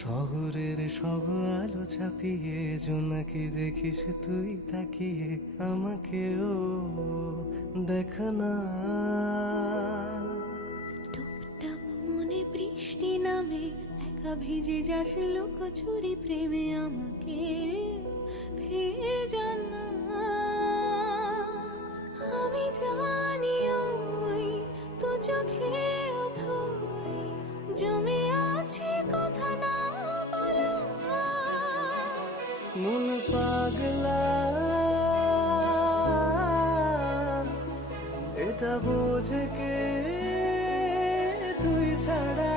শহরের সব আলো ছাপিয়ে জোনাকি দেখিস তুই তাকিয়ে আমাকেও দেখ না। টুপটাপ মনে বৃষ্টি নামে একা ভিজে যাস লুকোচুরি প্রেমে আমাকে ভেজানা। আমি জানি ওই তো চোখে অথই জমে আছে কথা না বলা। মন পাগলা এটা বোঝে কে তুই ছাড়া